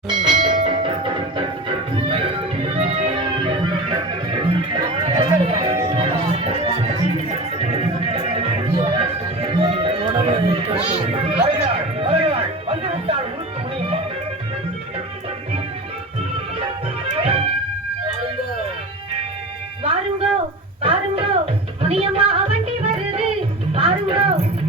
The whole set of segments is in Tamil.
வாருங்கோ வாருங்கோ முடியம்மா வண்டி வருது. வாருங்கோ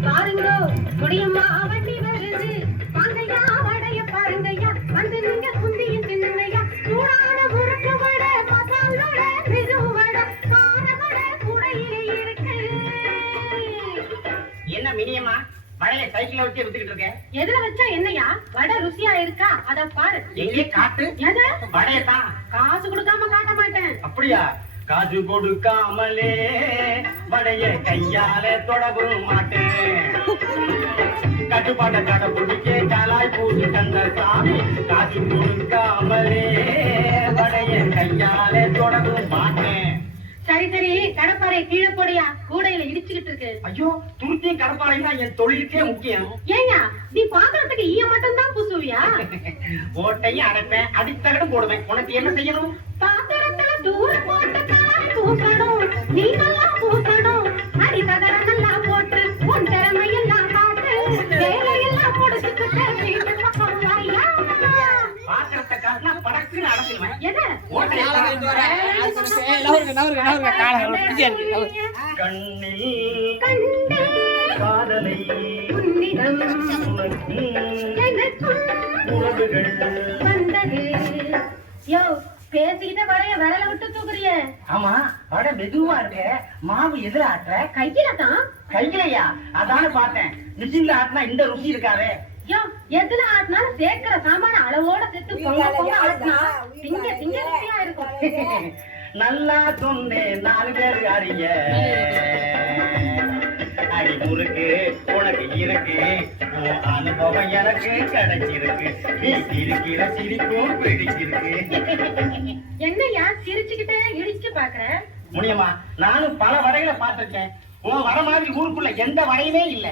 வாருங்கோ முடியம்மா வண்டி வருது. வாங்கையா வடைய பாருங்கய்யா, வந்து நீங்க குந்தியும் தின்னுங்கய்யா. சூடான முறுக்கு வடை, மசாலோட மெதுவடை, கார வடை கூடையிலே இருக்கு. என்ன மினியம்மா வடைய சைக்கிள்ல வச்சு வித்துக்கிட்டு இருக்கேன்? எதுல வச்சா என்னையா? வடை ருசியா இருக்கா அத பாரு. எங்கே காட்டு? எது? வடையத்தான். காசு கொடுக்காம காட்ட மாட்டேன். அப்படியா? காசு கொடுக்காமலே வடைய கையால தொடவும் மாட்டேன். கட்டுப்பாட்ட கடை பிடிக்க காலாய் பூசி தந்த சாமி. காசு கொடுக்காமலே வடைய கையால தொடவும் மாட்டேன். சரி சரி, கடப்பாறை கீழே போடியா, கூடையில இடிச்சுக்கிட்டு இருக்கு. ஐயோ, துருத்தியும் கடப்பாறையும் தான் என் தொழிலுக்கே முக்கியம். ஏங்க நீ பாக்குறதுக்கு ஈய மட்டும் தான் பூசுவியா? ஓட்டையும் அடைப்பேன், அடித்தகடும் போடுவேன். உனக்கு என்ன செய்யணும்? பாத்திரத்துல தூர போட்டுதான் பூசணும், நீ நல்லா பூசணும். அடி தகர நல்லா போட்டு உன் திறமையெல்லாம் காட்டு. வேலையெல்லாம் முடிச்சுக்கிட்டு வீட்டுக்கு போவாயா? பாத்திரத்தை காட்டினா படக்குன்னு அடைச்சிடுவேன். எது? கண்ணில் காதலை உறவுகள் வந்தது. யோ, பேசிக்கிட்ட வடைய விரல விட்டு தூக்குறிய. ஆமா, வடை மெதுவா இருக்க. மாவு எதுல ஆட்டுற? கையில தான். கையிலையா? அதான பார்த்தேன். மிஷின்ல ஆட்டினா இந்த ருசி இருக்காதே. யோ, எதுல ஆட்டினாலும் சேர்க்கிற சாமான அளவோட சேர்த்து பொங்க பொங்க ஆட்டினா திங்க திங்க ருசியா இருக்கும். நல்லா சொன்னேன், 4 பேர் அறிய. அடி முறுக்கு உனக்கு இருக்கு, உன் அனுபவம் எனக்கு கிடைச்சிருக்கு. நீ சிரிக்கிற சிரிப்பும் பிடிச்சிருக்கு. என்னையா சிரிச்சுக்கிட்டே இடிச்சு பாக்குற? முடியுமா? நானும் பல வடைகளை பார்த்திருக்கேன். உன் வர மாதிரி ஊருக்குள்ள எந்த வடையுமே இல்ல.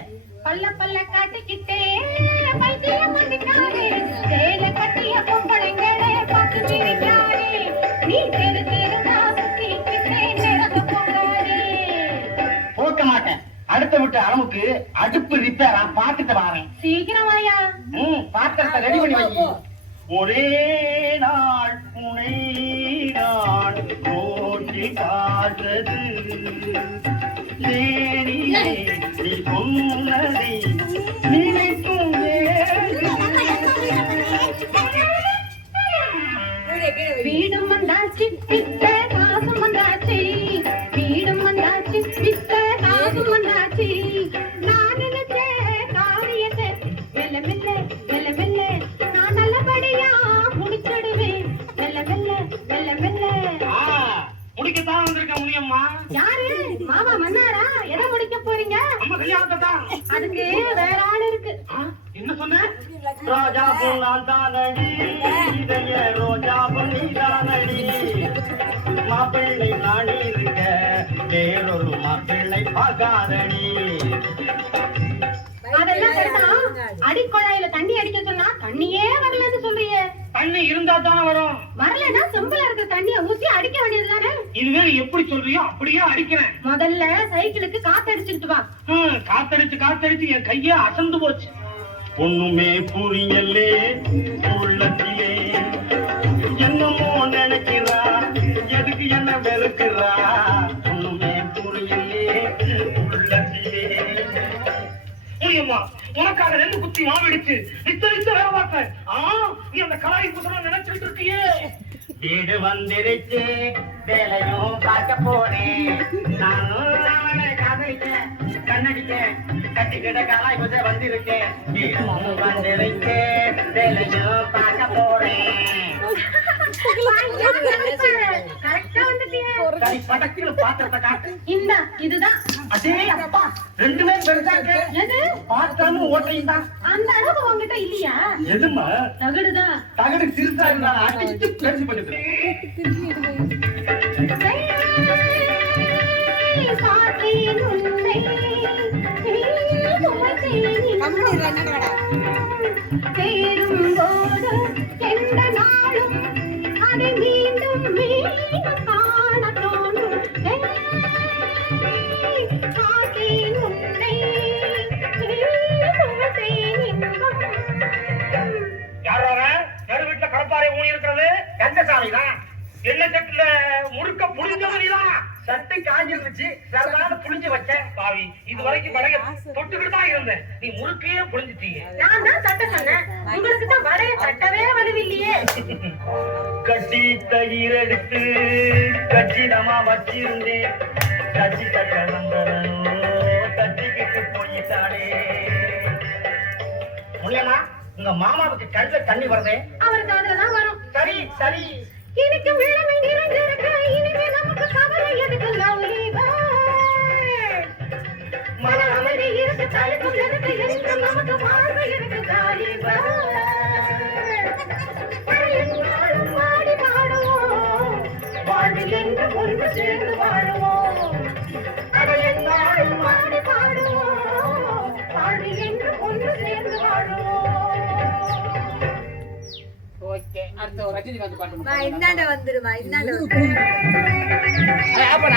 பல்ல பல்ல காட்டிக்கிட்டே பைத்தியம் பண்ணிக்காரே, சேல கட்டிய பொம்பளைங்களே பார்த்து சிரிக்காரே. நீ தெரு தெருவா சுத்திக்கிட்டே நடந்து போகாதே. போக்க மாட்டேன். அடுத்த விட்டு அளவுக்கு அடுப்பு ரிப்பேரா, பார்த்துட்டு வரேன். சீக்கிரம் வாயா. பாத்திரத்தை ரெடி பண்ணி வை. ஒரே நாள் புனை நான் ஓட்டி பார்த்தது நீ சொன்னதை நினைக்கும் வீடும் வந்தாச்சு வித்த காசும் வந்தாச்சு. வீடும் வந்தாச்சு வித்த காசும் வந்தாச்சு. நான் நினைச்ச காரியத்தை மெல்ல மெல்ல மெல்ல மெல்ல நான் நல்லபடியா முடிச்சிடுவேன். மெல்ல மெல்ல மெல்ல மெல்ல. முடிக்கத்தான் வந்திருக்க முடியுமா? யாரு? மாமா மன்னாரா? எதை முடிக்க போறீங்க? நம்ம கல்யாணத்தை தான். அதுக்கு வேற ஆள் இருக்கு. என்ன சொன்ன? ரோஜா பூந்தான் தானடி, இதய ரோஜா பொன்னி தானடி. மாப்பிள்ளை நாணி இருக்க வேறொரு மாப்பிள்ளை பார்க்காதடி. அதெல்லாம் சரிதான். அடிக்குழாயில தண்ணி அடிக்க சொன்னா தண்ணியே வரலன்னு சொல்றியே. தண்ணி இருந்தா தானே வரும். வரலன்னா செம்புல இருக்க தண்ணிய ஊத்தி அடிக்க வேண்டியது தானே. இதுவே எப்படி சொல்றியோ அப்படியே அடிக்கிறேன். முதல்ல சைக்கிளுக்கு காத்தடிச்சுட்டு வா. காத்தடிச்சு காத்தடிச்சு என் கையே அசந்து போச்சு. ஒண்ணுமே புரியலே உள்ளத்திலே, என்னமோ நினைக்கிறா, எதுக்கு என்ன வெறுக்கிறா. ஒண்ணுமே புரியலே உள்ளத்திலே. உனக்காக 2 குத்தி மாவிடுச்சு நித்த நித்த வேலை பார்த்தேன். நீ அந்த கலாய் புத்தகம் நினைச்சிட்டு இருக்கியே. வீடு வந்துருச்சு, வேலையும் பார்க்க போறேன். நானும் அவனை காதலிச்சேன், கண்ணடிச்சேன், கட்டிக்கிட்ட கலாய் புத்தகம் வந்திருக்கேன். வீடும் வந்துருச்சு, வேலையும் பார்க்க போறேன். கரெக்டா வந்துட்டியே. படத்துல பாத்திரத்தை காட்டு. இந்த இதுதான். அதே அப்பா, 2மே பெருசாக்கு. எது? பாத்திரமும் ஓட்டையும் தான். அந்த அளவுக்கு உங்ககிட்ட இல்லையா? எதுமா? தகடுதான். தகடு சிறுசா இருந்தாலும் அடிச்சு பெருசு பண்ணிக்கிறேன். சேரும் போது ஊனி இருக்கிறது கந்தசாமி தான். என்ன சட்டுல முறுக்க புளிஞ்சது நீதான். சட்டை காஞ்சிருந்துச்சு, சரியான புளிஞ்சு வச்சேன். பாவி, இது வரைக்கும் வடைய தொட்டுக்கிட்டு தான் இருந்தேன். நீ முறுக்கையே புளிஞ்சிட்டீங்க. நான் தான் தட்ட சொன்னேன், உங்களுக்கு தான் வடைய தட்டவே வலுவில்லையே. கட்டி தயிர் எடுத்து கச்சிதமா வச்சிருந்தேன். கச்சி தட்ட வந்தவனோ கட்டிக்கிட்டு போயிட்டானே. முனியம்மா, உங்க மாமாவுக்கு கண்ணுல தண்ணி வருதே. அவருக்கு அதுலதான் வரும். சரி சரி. இன்னைக்கு இளமை நிறைஞ்சிருக்க, இனிமே நமக்கு கவலை எதுக்கு லவ்லி பேர்ட். மன அமைதி இருக்கு, தலைக்கும் எதுக்கு இருக்கு, நமக்கு வாழ்வு இருக்கு ஜாலி பேர்ட். என்னாலும் பாடி பாடுவோம், வாழ்வில் என்று ஒன்று சேர்ந்து வாழுவோம். அதை என்னாலும் பாடி பாடுவோம், வாழ்வில் என்று ஒன்று சேர்ந்து வாழுவோம். ஓகே, அடுத்த ஒரு ரஜினிகாந்த் பாட்டு. இந்தாண்ட வந்துருமா, இந்தாண்ட வந்துரு. ஆப்பன்